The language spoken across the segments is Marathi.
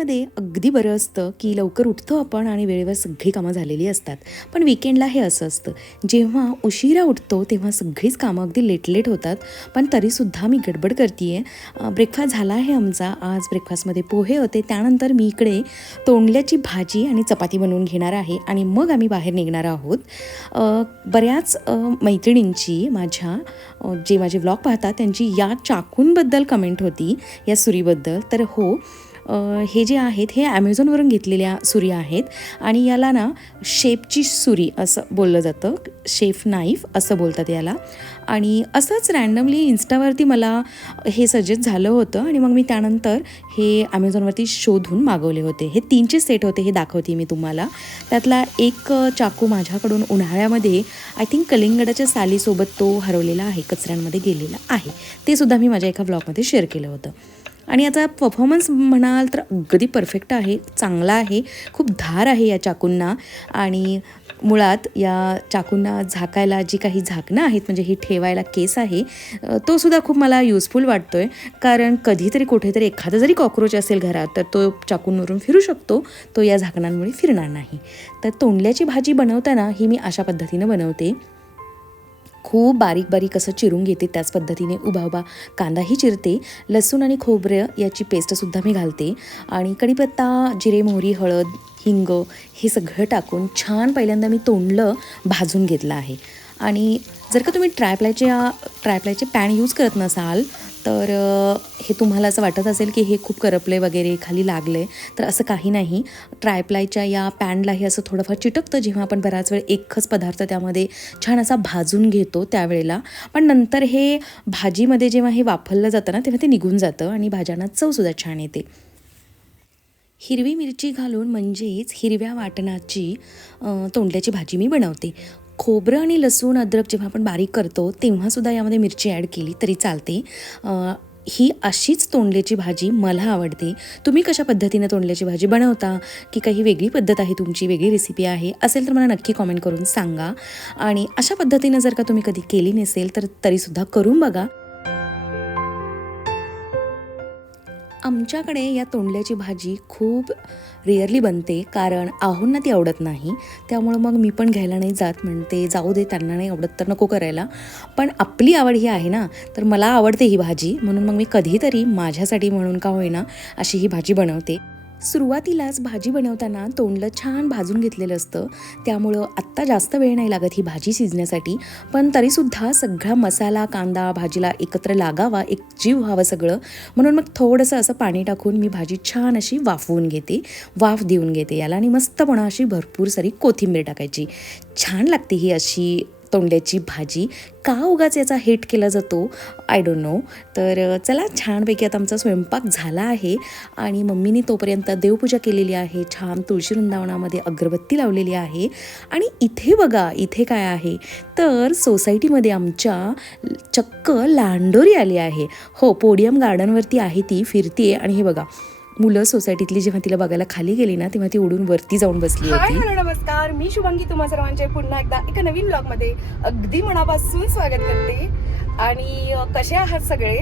मध्ये अगदी बरं असतं की लवकर उठतो आपण आणि वेळेवर सगळी कामं झालेली असतात. पण विकेंडला हे असं असतं. जेव्हा उशिरा उठतो तेव्हा सगळीच कामं अगदी लेट लेट होतात. पण तरीसुद्धा मी गडबड करते आहे ब्रेकफास्ट झाला आहे आमचा. आज ब्रेकफास्टमध्ये पोहे होते. त्यानंतर मी इकडे तोंडल्याची भाजी आणि चपाती बनवून घेणार आहे आणि मग आम्ही बाहेर निघणार आहोत. बऱ्याच मैत्रिणींची माझ्या जे माझे व्लॉग पाहतात त्यांची या चाकूंबद्दल कमेंट होती या सुरीबद्दल. तर हो हे जे आहेत हे ॲमेझॉनवरून घेतलेल्या सुरी आहेत आणि याला ना शेपची सुरी असं बोललं जातं शेफ नाईफ असं बोलतात याला. आणि असंच रँडमली इन्स्टावरती मला हे सजेस्ट झालं होतं आणि मग मी त्यानंतर हे ॲमेझॉनवरती शोधून मागवले होते. हे तीनचे सेट होते हे दाखवते मी तुम्हाला. त्यातला एक चाकू माझ्याकडून उन्हाळ्यामध्ये आय थिंक कलिंगडाच्या सालीसोबत तो हरवलेला आहे कचऱ्यांमध्ये गेलेला आहे. ते सुद्धा मी माझ्या एका ब्लॉगमध्ये शेअर केलं होतं. आणि याचा परफॉर्मन्स म्हणाल तर अगदी परफेक्ट आहे चांगला आहे खूप धार आहे या चाकूंना. आणि मुळात या चाकूंना झाकायला जी काही झाकणं आहेत म्हणजे ही ठेवायला केस आहे तो सुद्धा खूप मला युजफुल वाटतो आहे कारण कधीतरी कुठेतरी एखादा जरी कॉक्रोच असेल घरात तर तो चाकूंवरून फिरू शकतो. तो या झाकणांमुळे फिरणार नाही. तर तोंडल्याची भाजी बनवताना ही मी अशा पद्धतीनं बनवते. खूप बारीक बारीक असं चिरून घेते त्याच पद्धतीने. उभा उभा कांदाही चिरते. लसूण आणि खोबरं याची पेस्टसुद्धा मी घालते. आणि कढीपत्ता जिरे मोहरी हळद हिंग हे सगळं टाकून छान पहिल्यांदा मी तोंडलं भाजून घेतलं आहे. आणि जर का तुम्ही ट्रायप्लायचे ट्रायप्लायचे पॅन यूज करत नसाल तर हे तुम्हाला असं वाटत असेल की हे खूप करपले वगैरे खाली लागले तर असं काही नाही. ट्रायप्लायच्या या पॅनलाही असं थोडंफार चिटकतं जेव्हा आपण बराच वेळ एकच पदार्थ त्यामध्ये छान असा भाजून घेतो त्यावेळेला. पण नंतर हे भाजीमध्ये जेव्हा हे वापरलं जातं ना तेव्हा ते निघून जातं आणि भाज्यांना चवसुद्धा छान येते. हिरवी मिरची घालून म्हणजेच हिरव्या वाटणाची तोंडल्याची भाजी मी बनवते. खोबरं आणि लसूण अद्रक जेव्हा आपण बारीक करतो तेव्हासुद्धा यामध्ये मिरची ॲड केली तरी चालते. ही अशीच तोंडल्याची भाजी मला आवडते. तुम्ही कशा पद्धतीने तोंडल्याची भाजी बनवता? की काही वेगळी पद्धत आहे तुमची वेगळी रेसिपी आहे? असेल तर मला नक्की कॉमेंट करून सांगा. आणि अशा पद्धतीनं जर का तुम्ही कधी केली नसेल तर तरीसुद्धा करून बघा. आमच्याकडे या तोंडल्याची भाजी खूप रेअरली बनते कारण आहोंना ती आवडत नाही. त्यामुळं मग मी पण घ्यायला नाही जात म्हणते जाऊ दे त्यांना नाही आवडत तर नको करायला. पण आपली आवड ही आहे ना तर मला आवडते ही भाजी म्हणून मग मी कधीतरी माझ्यासाठी म्हणून का होईना अशी ही भाजी बनवते. सुरुवातीलाच भाजी बनवताना तोंडलं छान भाजून घेतलेलं असतं. त्यामुळं आत्ता जास्त वेळ नाही लागत ही भाजी शिजण्यासाठी. पण तरीसुद्धा सगळा मसाला कांदा भाजीला एकत्र लागावा एक जीव व्हावं सगळं. म्हणून मग थोडंसं असं पाणी टाकून मी भाजी छान अशी वाफवून घेते. वाफ देऊन घेते याला आणि मस्तपणा अशी भरपूर सारी कोथिंबीर टाकायची. छान लागते ही अशी तोंड्याची भाजी का उगाच याचा हेट केला जातो? आय डोंट नो तर चला छानपैकी आता आमचा स्वयंपाक झाला आहे आणि मम्मीने तोपर्यंत देवपूजा केलेली आहे. छान तुळशी वृंदावनामध्ये अगरबत्ती लावलेली आहे. आणि इथे बघा इथे काय आहे? तर सोसायटीमध्ये आमच्या चक्क लांडोरी आली आहे. हो पोडियम गार्डनवरती आहे ती फिरतीये. आणि हे बघा मुलं सोसायटीतली जेव्हा तिला बघायला खाली गेली ना तेव्हा ती उडून वरती जाऊन बसली हाय होती. हॅलो नमस्कार. मी शुभांगी तुम्हा सर्वांचे पुन्हा एकदा एका नवीन ब्लॉगमध्ये अगदी मनापासून स्वागत करते. आणि कसे आहात सगळे?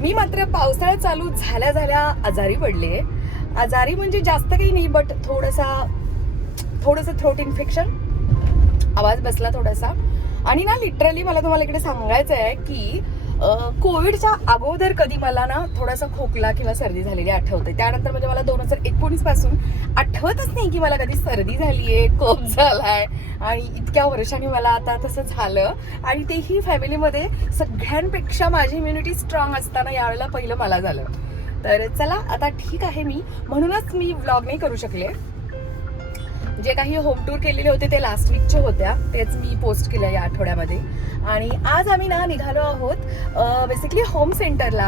मी मात्र पावसाळा चालू झाल्या झाल्या आजारी पडले. आजारी म्हणजे जास्त काही नाही बट थोडासा थोडंसं थ्रोट इन्फेक्शन आवाज बसला थोडासा. आणि ना लिटरली मला तुम्हाला इकडे सांगायचं आहे की कोविडच्या अगोदर कधी मला ना थोडासा खोकला किंवा सर्दी झालेली आठवते. त्यानंतर म्हणजे मला दोन हजार एकोणीसपासून आठवतच नाही की मला कधी सर्दी झाली आहे कोप झालाय आणि इतक्या वर्षांनी मला आता तसं झालं. आणि तेही फॅमिलीमध्ये सगळ्यांपेक्षा माझी इम्युनिटी स्ट्रॉंग असताना यावेळेला पहिलं मला झालं. तर चला आता ठीक आहे मी. म्हणूनच मी व्लॉग नाही करू शकले. जे काही होम टूर केलेले होते ते लास्ट वीकचे होत्या. तेच मी पोस्ट केलं या आठवड्यामध्ये. आणि आज आम्ही ना निघालो आहोत बेसिकली होम सेंटरला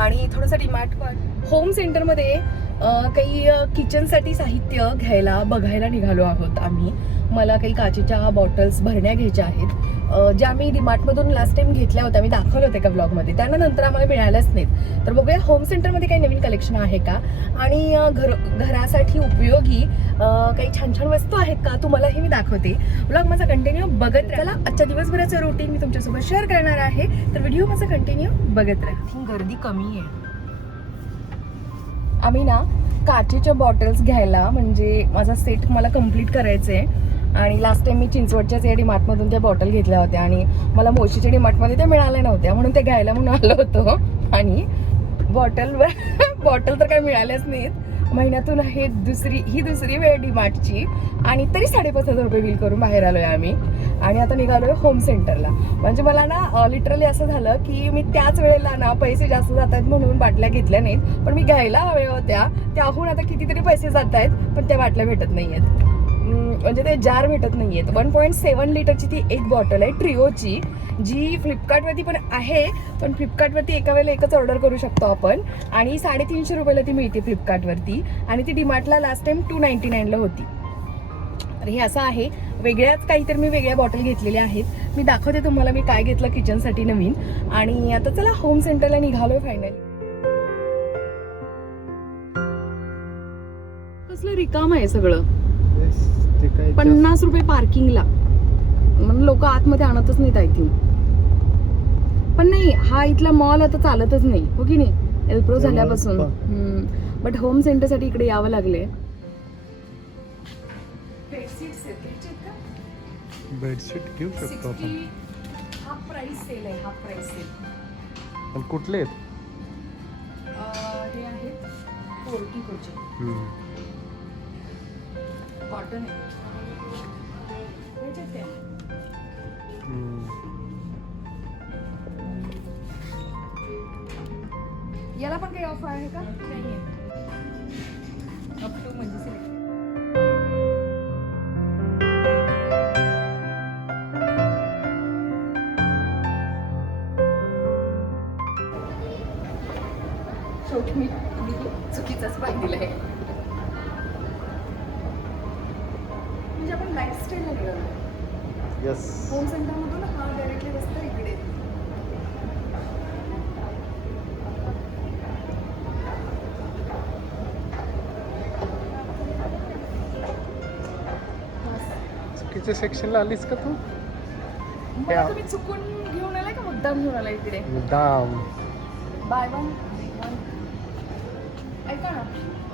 आणि थोडंसं डिमार्ट पण होम सेंटरमध्ये काही किचनसाठी साहित्य घ्यायला बघायला निघालो आहोत आम्ही. मला काही काचेच्या बॉटल्स भरण्या घ्यायच्या आहेत. ज्या मी डिमार्टमधून लास्ट टाइम घेतल्या होत्या मी दाखवलं होते का ब्लॉगमध्ये त्यांना नंतर आम्हाला मिळाल्याच नाहीत. तर बघूया होम सेंटरमध्ये काही नवीन कलेक्शन आहे का? आणि घर घरासाठी उपयोगी काही छान छान वस्तू आहेत का? तुम्हाला हे मी दाखवते. ब्लॉग माझा कंटिन्यू बघत राहिला आजच्या दिवसभराचं रुटीन मी तुमच्यासोबत शेअर करणार आहे. तर व्हिडिओ माझा कंटिन्यू बघत राहा. गर्दी कमी आहे. आम्ही ना काचेच्या बॉटल्स घ्यायला म्हणजे माझा सेट मला कंप्लीट करायचं आहे आणि लास्ट टाइम मी चिंचवडच्याच या डिमार्टमधून त्या बॉटल घेतल्या होत्या. आणि मला मोशीच्या डिमार्टमध्ये त्या मिळाल्या नव्हत्या म्हणून ते घ्यायला म्हणून आलो होतो. आणि बॉटलवर बॉटल तर काही मिळाल्याच नाहीत. महिन्यातून हे दुसरी ही दुसरी वेळ डीमार्टची आणि तरी साडेपाच हजार रुपये बिल करून बाहेर आलोय आम्ही. आणि आता निघालोय होम सेंटरला म्हणजे मला ना लिटरली असं झालं की मी त्याच वेळेला ना पैसे जास्त जात आहेत म्हणून बाटल्या घेतल्या नाहीत. पण मी घ्यायला हव्या होत्या. त्याहून आता कितीतरी पैसे जात आहेत पण त्या बाटल्या भेटत नाही आहेत म्हणजे ते जार भेटत नाही आहेत वन पॉईंट सेवन लिटरची ती एक बॉटल आहे ट्रिओची जी फ्लिपकार्टवरती पण आहे पण फ्लिपकार्टवरती एका वेळेला एकच ऑर्डर करू शकतो आपण. आणि साडेतीनशे रुपयाला ती मिळते फ्लिपकार्टवरती आणि ती डिमार्टला लास्ट टाइम टू नाईन्टी नाईनला होती. तर हे असं आहे. वेगळ्याच काहीतरी मी वेगळ्या बॉटल घेतलेल्या आहेत. मी दाखवते तुम्हाला मी काय घेतलं किचनसाठी नवीन. आणि आता चला होम सेंटरला निघालोय फायनली कसलं रिकाम आहे सगळं. ते काय पन्नास रुपये पार्किंगला म्हणून लोक आतमध्ये आणतच नाहीत आय थिंक पण नाही हा इथला मॉल आता चालतच नाही हो की नाही? एल्प्रो झाल्यापासून. बट होम सेंटरसाठी इकडे यावं लागले. बेडशीट घेऊ शकतो आपण. हाफ प्राइस सेल आहे हाफ प्राइस सेल पण कुठले आहेत? हे आहेत पोर्टिकोचे हम्म. कॉटन आहे. याला पण काही ऑफर आहे का नाही अप टू म्हणजे select. चुकीच्या सेक्शनला आलीस का तू? मला तुम्ही चुकून घेऊन आलाय का मुद्दाम घेऊन आलाय इकडे? दाम बाय वन वन ऐका ना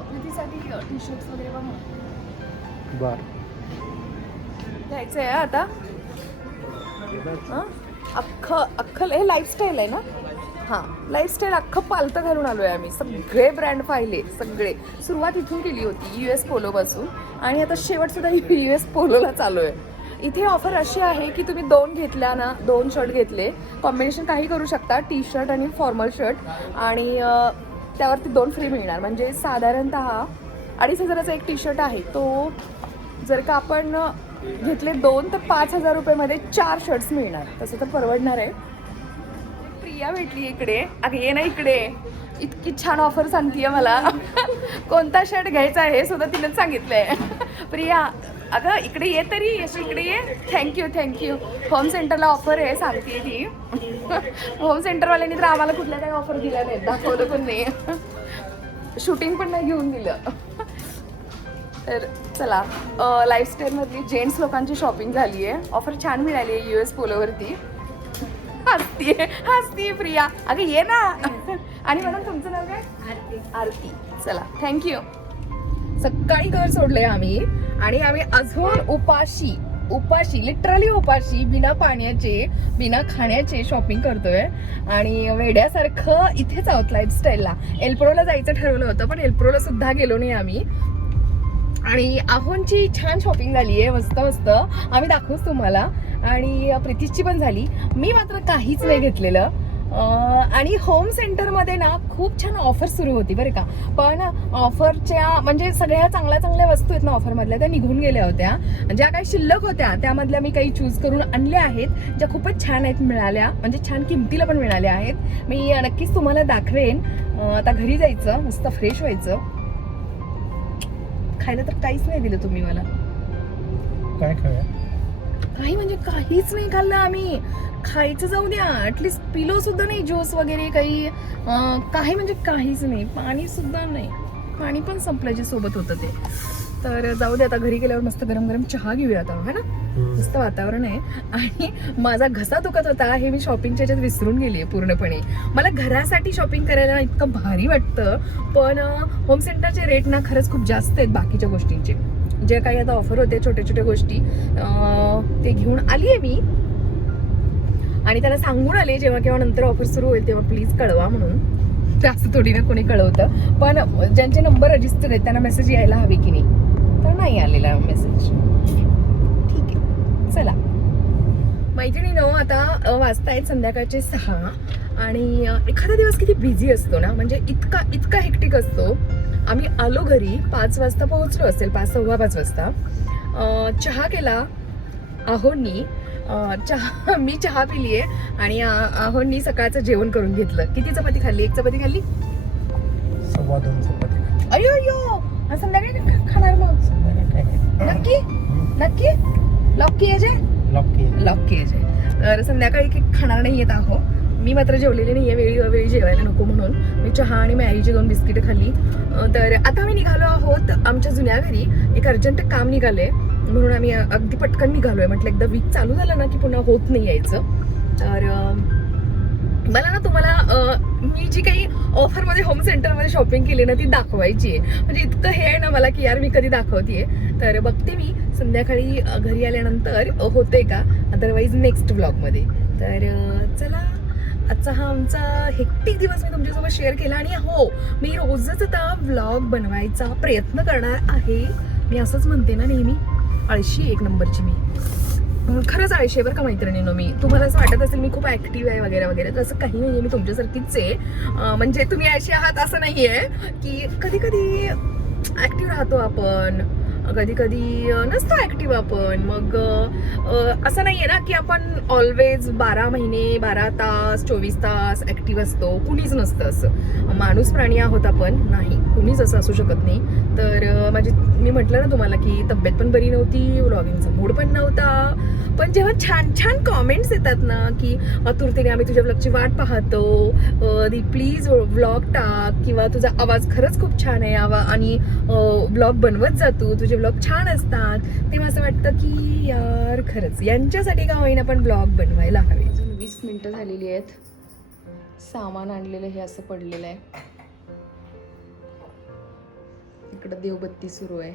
प्रीतीसाठी टी शर्ट्स वगैरे बघा बर. घ्यायचं आहे आता? हं? अख्खं अख्खं हे लाईफस्टाईल आहे ना? हां लाईफस्टाईल अख्खं पालतं घालून आलोय आम्ही. सगळे ब्रँड पाहिले सगळे. सुरुवात इथून केली होती यू एस पोलोपासून आणि आता शेवट सुद्धा यू एस पोलोला चालू आहे. इथे ऑफर अशी आहे की तुम्ही दोन घेतल्या ना दोन शर्ट घेतले. कॉम्बिनेशन काही करू शकता टी शर्ट आणि फॉर्मल शर्ट आणि त्यावरती दोन फ्री मिळणार. म्हणजे साधारणत अडीच हजाराचा एक टी शर्ट आहे. तो जर का आपण घेतले दोन तर पाच हजार रुपयामध्ये चार शर्ट्स मिळणार. तसं तर परवडणार आहे. प्रिया भेटली इकडे. अगं ये ना इकडे. इतकी छान ऑफर सांगतीये मला. कोणता शर्ट घ्यायचा आहे सुद्धा सुद्धा सांगितलं सांगितलंय. प्रिया अगं इकडे ये तरी अशी इकडे ये. Thank you thank you home सेंटरला ऑफर आहे सांगते ती. होम सेंटरवाल्यांनी तर आम्हाला कुठल्या काही ऑफर दिल्या नाहीत दाखवलं पण नाही. शूटिंग पण नाही घेऊन दिलं. तर चला लाईफस्टाईलमधली जेंट्स लोकांची शॉपिंग झाली आहे ऑफर छान मिळाली आहे यू एस पोलोवरती हसतीये हसतीये प्रिया. अगं ये ना. आणि म्हणून तुमचं नाव काय? आरती. आरती. चला थँक्यू सकाळी घर सोडलंय आम्ही. आणि आम्ही अजून उपाशी उपाशी लिटरली उपाशी बिना पाण्याचे बिना खाण्याचे शॉपिंग करतोय. आणि वेड्यासारखं इथेच आहोत लाईफस्टाईलला एल्प्रोला जायचं ठरवलं होतं पण एल्प्रोला सुद्धा गेलो नाही आम्ही. आणि आहोंची छान शॉपिंग झाली आहे मस्त मस्त. आम्ही दाखवूच तुम्हाला. आणि प्रितीशची पण झाली. मी मात्र काहीच नाही घेतलेलं. आणि होम सेंटरमध्ये ना खूप छान ऑफर सुरू होती बरं का. पण ऑफरच्या म्हणजे सगळ्या चांगल्या चांगल्या वस्तू आहेत ना ऑफरमधल्या त्या निघून गेल्या होत्या. ज्या काही शिल्लक होत्या त्यामधल्या मी काही चूज करून आणल्या आहेत ज्या खूपच छान आहेत मिळाल्या. म्हणजे छान किमतीला पण मिळाल्या आहेत. मी नक्कीच तुम्हाला दाखवेन. आता घरी जायचं मस्त फ्रेश व्हायचं. खायला तर काहीच नाही दिलं तुम्ही मला. काय खाऊया काही म्हणजे काहीच नाही खाल्लं आम्ही. खायचं जाऊ द्या. ऍटलिस्ट पिलो सुद्धा नाही ज्यूस वगैरे काही. अं, काही म्हणजे काहीच नाही. पाणी सुद्धा नाही. पाणी पण संपल्याच्या सोबत होतं ते. तर जाऊ दे आता घरी गेल्यावर मस्त गरम गरम चहा घेऊया आता है ना? मस्त वातावरण आहे. आणि माझा घसा दुखत होता हे मी शॉपिंगच्या याच्यात विसरून गेली आहे पूर्णपणे. मला घरासाठी शॉपिंग करायला इतकं भारी वाटतं पण होम सेंटरचे रेट ना खरंच खूप जास्त आहेत बाकीच्या गोष्टींचे. जे काही आता ऑफर होते छोट्या छोट्या गोष्टी ते घेऊन आली आहे मी. आणि त्याला सांगून आले जेव्हा केव्हा नंतर ऑफर सुरू होईल तेव्हा प्लीज कळवा म्हणून. जास्त थोडी ना कोणी कळवतं. पण ज्यांचे नंबर रजिस्टर आहेत त्यांना मेसेज यायला हवे की नाही. तर नाही आलेला मेसेज ठीक आहे. चला. मैत्रिणीनो आता अ, वाजतायत संध्याकाळचे सहा आणि एखादा दिवस किती बिझी असतो ना म्हणजे इतका इतका हेक्टिक असतो. आम्ही आलो घरी पाच वाजता पोहोचलो असेल पाच सव्वा पाच वाजता. चहा केला आहोंनी. चहा मी चहा पिलीये आणि आ- आहोंनी सकाळचं जेवण करून घेतलं. किती चपाती खाल्ली? एक चपाती खाल्ली? अयो अयो आणि संध्याकाळी नक्की लॉक की जे लॉक केली लॉक केज आहे तर संध्याकाळी काही खाणार नाही येत आहो. मी मात्र जेवलेली नाही आहे वेळी वेळी जेवायला नको म्हणून. मी चहा आणि मॅरीची दोन बिस्किटं खाल्ली. तर आता आम्ही निघालो आहोत आमच्या जुन्या घरी. एक अर्जंट काम निघालंय. म्हणून आम्ही अगदी पटकन निघालोय. म्हटलं एकदा वीक चालू झालं ना की पुन्हा होत नाही यायचं. तर मला ना तुम्हाला मी जी काही ऑफरमध्ये होम सेंटरमध्ये शॉपिंग केली ना ती दाखवायची आहे. म्हणजे इतकं हे आहे ना मला की यार मी कधी दाखवते तर बघते मी. संध्याकाळी घरी आल्यानंतर होते का? अदरवाईज नेक्स्ट ब्लॉगमध्ये तर चला. आजचा हा आमचा हेक्टिक दिवस मी तुमच्यासोबत शेअर केला. आणि हो मी रोजच आता व्लॉग बनवायचा प्रयत्न करणार आहे. मी असंच म्हणते ना नेहमी. आळशी एक नंबरची मी. खरंच आळशी आहे बरं का मैत्रिणीनो मी. तुम्हाला असं वाटत असेल मी खूप ऍक्टिव्ह आहे वगैरे वगैरे तर असं काही नाही आहे मी तुमच्यासारखीच आहे. म्हणजे तुम्ही आळशी आहात असं नाही आहे की कधी कधी ॲक्टिव्ह राहतो आपण. कधी कधी नसतो ऍक्टिव्ह आपण. मग असं नाही आहे ना की आपण ऑलवेज बारा महिने बारा तास चोवीस तास ऍक्टिव्ह असतो. कुणीच नसतं असं. माणूस प्राणी आहोत आपण. नाही कुणीच असं असू शकत नाही. तर माझी मी म्हटलं ना तुम्हाला की तब्येत पण बरी नव्हती व्लॉगिंगचा मूड पण नव्हता. पण जेव्हा छान छान कॉमेंट्स येतात ना की आतुरतेने आम्ही तुझ्या ब्लॉगची वाट पाहतो. दी प्लीज व्लॉग टाक. किंवा तुझा आवाज खरंच खूप छान आहे. आवा आणि ब्लॉग बनवत जातो तुझ्या तुझे ब्लॉग छान असतात तेव्हा असं वाटतं की यार खरंच यांच्यासाठी का होईना पण ब्लॉग बनवायला हवे. अजून वीस मिनिटं झालेली आहेत. सामान आणलेलं हे असं पडलेलं आहे. इकडं देवबत्ती सुरू आहे.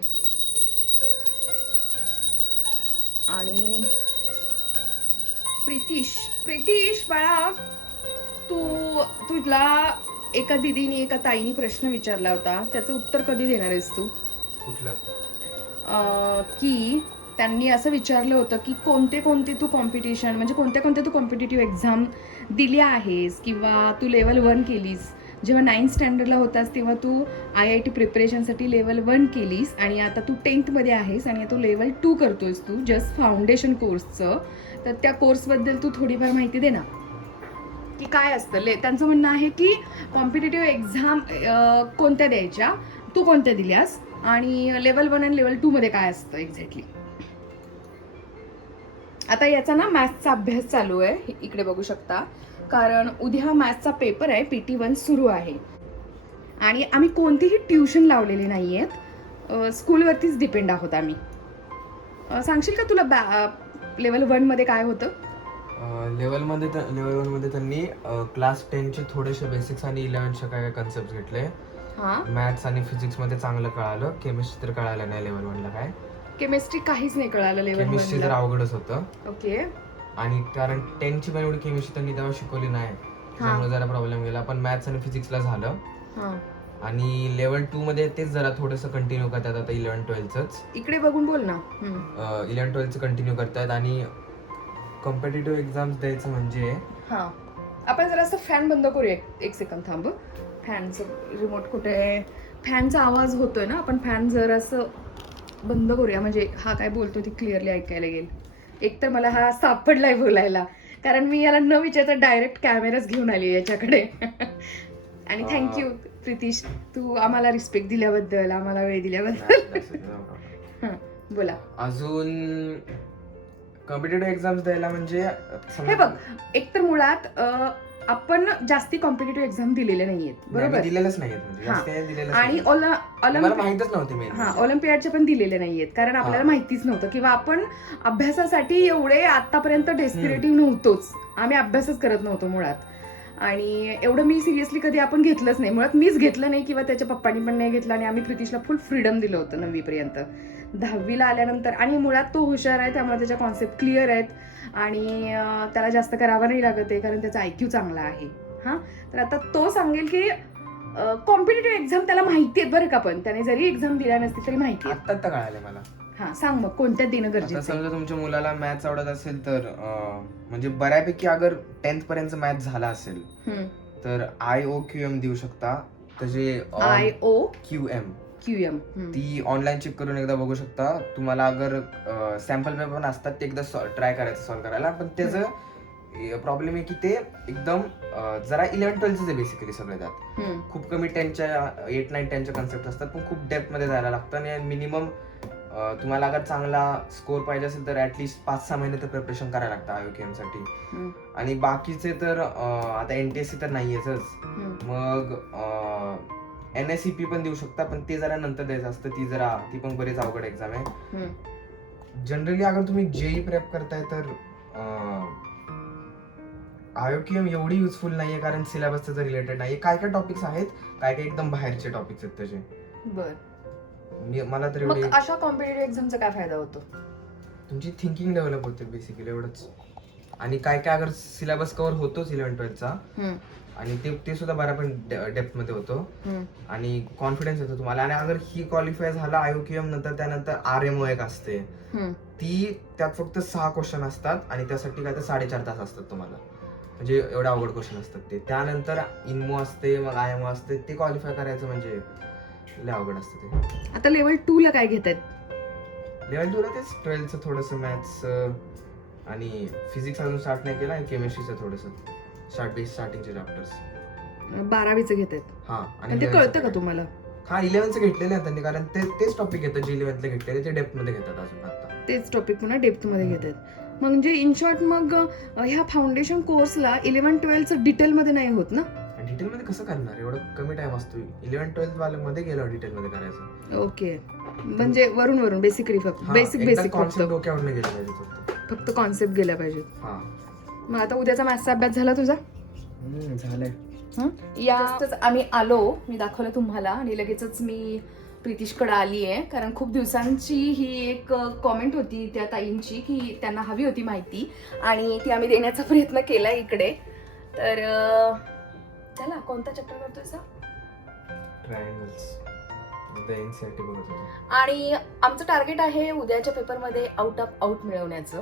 आणि प्रितीश प्रितीश बाळा तू तुला एका दिदीने एका ताईने प्रश्न विचारला होता. त्याचं उत्तर कधी देणार आहेस तू? कुठलं? की त्यांनी असं विचारलं होतं की कोणते कोणते तू कॉम्पिटिशन म्हणजे कोणत्या कोणत्या तू कॉम्पिटेटिव्ह एक्झाम दिल्या आहेस किंवा तू लेवल वन केलीस? जेव्हा नाईन्थ स्टँडर्डला होतास तेव्हा तू आय आय टी प्रिपरेशनसाठी लेवल वन केलीस आणि आता तू टेन्थमध्ये आहेस आणि तू लेवल टू करतोयस तू जस्ट फाउंडेशन कोर्सचं तर त्या कोर्सबद्दल तू थोडीफार माहिती दे ना. की काय असतं? ले त्यांचं म्हणणं आहे की कॉम्पिटेटिव्ह एक्झाम कोणत्या द्यायच्या? तू कोणत्या दिल्यास? आणि लेवल वन आणि लेवल टू मध्ये काय असतं एक्झॅक्टली आता याचा ना मॅथ्सचा अभ्यास चालू आहे. इकडे बघू शकता. कारण उद्या मॅथ्सचा पेपर आहे पी टी वन सुरू आहे. आणि आम्ही कोणतीही ट्युशन लावलेली नाही आहेत स्कूलवरतीच डिपेंड आहोत आम्ही. सांगशील का तुला बॅ लेवल वनमध्ये काय होतं? लेवलमध्ये लेवल वनमध्ये त्यांनी क्लास टेनचे थोडेसे बेसिक्स आणि इलेवनचे काय काय कन्सेप्ट घेतले. मॅथ्स आणि फिजिक्समध्ये चांगलं कळालं. केमिस्ट्री तर कळालं नाही लेवल वनला काय. केमिस्ट्री काहीच नाही कळालं लेवल केमिस्ट्री तर अवघडच होतं. ओके आणि कारण टेनची पण एवढी केमिस्ट्री त्यांनी तेव्हा शिकवली नाही. त्यामुळे जरा प्रॉब्लेम गेला. पण मॅथ्स आणि फिजिक्सला झालं. हां. आणि लेवल टू मध्ये तेच जरा थोडंसं कंटिन्यू करतात आता इलेव्हन ट्वेल्थच इकडे बघून बोल ना. इलेव्हन ट्वेल्थचं कंटिन्यू करतायत आणि कॉम्पिटेटिव्ह एक्झाम्स द्यायचं म्हणजे हा. आपण जरा असं फॅन बंद करूया एक सेकंद थांब. फॅनचं रिमोट कुठे आहे? फॅनचा आवाज होतोय ना आपण फॅन जर असं बंद करूया म्हणजे हा काय बोलतो ती क्लिअरली ऐकायला येईल. एक तर मला हा सापडलाय बोलायला. कारण मी याला न विचारता डायरेक्ट कॅमेराच घेऊन आली याच्याकडे. आणि थँक्यू प्रितीश. तू आम्हाला रिस्पेक्ट दिल्याबद्दल आम्हाला वेळ दिल्याबद्दल. हं, बोला. अजून कॉम्पिटेटिव्ह एक्झाम्स द्यायला म्हणजे हे बघ एक तर मुळात आपण जास्ती कॉम्पिटेटिव्ह एक्झाम दिलेले नाहीयेत बरोबर? दिलेलंच नाहीये म्हणजे आणि माहितच नव्हते हा ऑलिम्पियाडचे पण दिलेले नाहीयेत कारण आपल्याला. माहितीच नव्हतं किंवा आपण अभ्यासासाठी एवढे आतापर्यंत डेस्पिरेटिव्ह नव्हतोच. आम्ही अभ्यासच करत नव्हतो मुळात. आणि एवढं मी सिरियसली कधी आपण घेतलंच नाही. मुळात मीच घेतलं नाही किंवा त्याच्या पप्पांनी पण नाही घेतलं आणि आम्ही प्रितीशला फुल फ्रीडम दिलं होतं नववीपर्यंत. दहावीला आल्यानंतर आणि मुळात तो हुशार आहे त्यामुळे त्याच्या कॉन्सेप्ट क्लिअर आहेत. आणि त्याला जास्त करावं नाही लागत आहे कारण त्याचा आयक्यू चांगला आहे. हां? तर आता तो सांगेल की कॉम्पिटेटिव्ह एक्झाम त्याला माहिती आहेत बरं का पण. त्याने जरी एक्झाम दिला नसती तरी माहिती आहे आता आता कळाले मला. हा सांग मग कोणत्यात देणं आता गरजेचं आहे? समजा तुमच्या मुलाला मॅथ्स आवडत असेल तर अं, म्हणजे बऱ्यापैकी अगर टेन्थ पर्यंत मॅथ्स झाला असेल हम्म. तर आय ओ क्यू एम देऊ शकता. त्याचे I O Q M Q M. ती ऑनलाईन चेक करून एकदा बघू शकता. तुम्हाला अगर सॅम्पल पेपर पण असतात ते एकदा ट्राय करायचं सॉल्व्ह करायला. पण त्याचं प्रॉब्लेम आहे की ते एकदम जरा इलेव्हन ट्वेल्थच आहे बेसिकली सगळे त्यात खूप कमी टेनच्या एट नाईन टेनच्या कन्सेप्ट असतात पण खूप डेप्थमध्ये जायला लागतं. आणि मिनिमम तुम्हाला अगर चांगला स्कोर पाहिजे असेल तर ऍटलिस्ट पाच सहा महिने तर प्रिपरेशन करायला लागतं आयसाठी. आणि बाकीचे तर आता एन टी एस सी तर नाहीयेच. मग एन एस सी पी पण देऊ शकता पण ते जरा नंतर द्यायचं असतं ती जरा ती पण बरीच अवघड एक्झाम आहे. जनरली अगर तुम्ही जेई प्रेप करताय तर आयोकियम एवढी युजफुल नाहीये कारण सिलेबसचं जर रिलेटेड नाहीये. काय काय टॉपिक्स आहेत? काय काय एकदम बाहेरचे टॉपिक्स आहेत त्याचे बर. मला तर एवढे अशा कॉम्पिटेटिव्ह एक्झामचा काय फायदा होतो? तुमची थिंकिंग डेव्हलप होते बेसिकली एवढंच. आणि काय काय अगर सिलेबस कव्हर होतोच इलेव्हन ट्वेल्थचा आणि ते ते सुद्धा बऱ्यापैकी डेप्थमध्ये होतो. आणि कॉन्फिडन्स येतो तुम्हाला. आणि अगर ही क्वालिफाय झाला आयोकियम नंतर त्यानंतर आर एम ओ एक असते. ती त्यात फक्त सहा क्वेश्चन असतात आणि त्यासाठी काय तर साडेचार तास असतात तुम्हाला. म्हणजे एवढे अवघड क्वेश्चन असतात ते. त्यानंतर इनमो असते मग आय एम असते ते क्वालिफाय करायचं म्हणजे लय अवघड असतं ते. आता लेवल टू ला काय घेत आहेत लेवल टूला तेच ट्वेल्थचं थोडंसं मॅथ्स आणि फिजिक्स अजून स्टार्ट नाही केलं आणि केमिस्ट्रीचं थोडंसं. स्टार्ट बेस स्टार्टिंगचे चॅप्टर्स बारावीचं घेत आहेत हा आणि ते कळतं का तुम्हाला? हा इलेव्हनचं घेतलेले आहेत त्यांनी कारण ते तेच टॉपिक घेतात जे इलेव्हनला घेतलेले ते डेप्थमध्ये घेतात अजून आता. तेच टॉपिक पुन्हा डेप्थमध्ये घेत आहेत म्हणजे इन शॉर्ट मग अ, ह्या फाउंडेशन कोर्सला इलेव्हन ट्वेल्थचं डिटेलमध्ये नाही होत ना? डिटेल मध्ये कसं करणार? एवढं कमी टाइम असतो इलेव्हन ट्वेल्थ वाले मध्ये गेलो डिटेल मध्ये करायचं. ओके म्हणजे वरून वरून बेसिकली फक्त बेसिक बेसिक फक्त. कॉन्सेप्ट डोक्यावर गेलं पाहिजे फक्त. फक्त कॉन्सेप्ट गेल्या पाहिजेत. हा. मग आता उद्याचा मॅथ्सचा अभ्यास झाला तुझा? झालंय. या आम्ही आलो मी दाखवलं तुम्हाला आणि लगेचच मी प्रितिशकडे आली आहे कारण खूप दिवसांची ही एक कॉमेंट होती त्या ताईंची की त्यांना हवी होती माहिती आणि ती आम्ही देण्याचा प्रयत्न केला इकडे. तर चला कोणता चॅप्टर करतोय आणि आमचं टार्गेट आहे उद्याच्या पेपरमध्ये आउट ऑफ आउट मिळवण्याचं.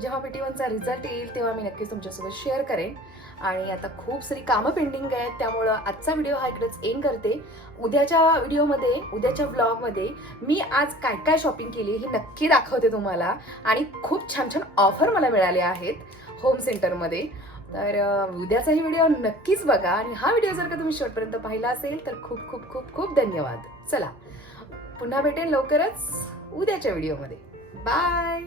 जेव्हा पी टी वनचा रिझल्ट येईल तेव्हा मी नक्कीच तुमच्यासोबत शेअर करेन. आणि आता खूप सारी कामं पेंडिंग आहेत त्यामुळं आजचा व्हिडिओ हा इकडेच एंड करते. उद्याच्या व्हिडिओमध्ये उद्याच्या व्लॉगमध्ये मी आज काय काय शॉपिंग केली हे नक्की दाखवते तुम्हाला. आणि खूप छान छान ऑफर मला मिळाले आहेत होम सेंटरमध्ये तर उद्याचाही व्हिडिओ नक्कीच बघा. आणि हा व्हिडिओ जर का तुम्ही शेवटपर्यंत पाहिला असेल तर खूप खूप खूप खूप धन्यवाद. चला पुन्हा भेटेन लवकरच उद्याच्या व्हिडिओमध्ये बाय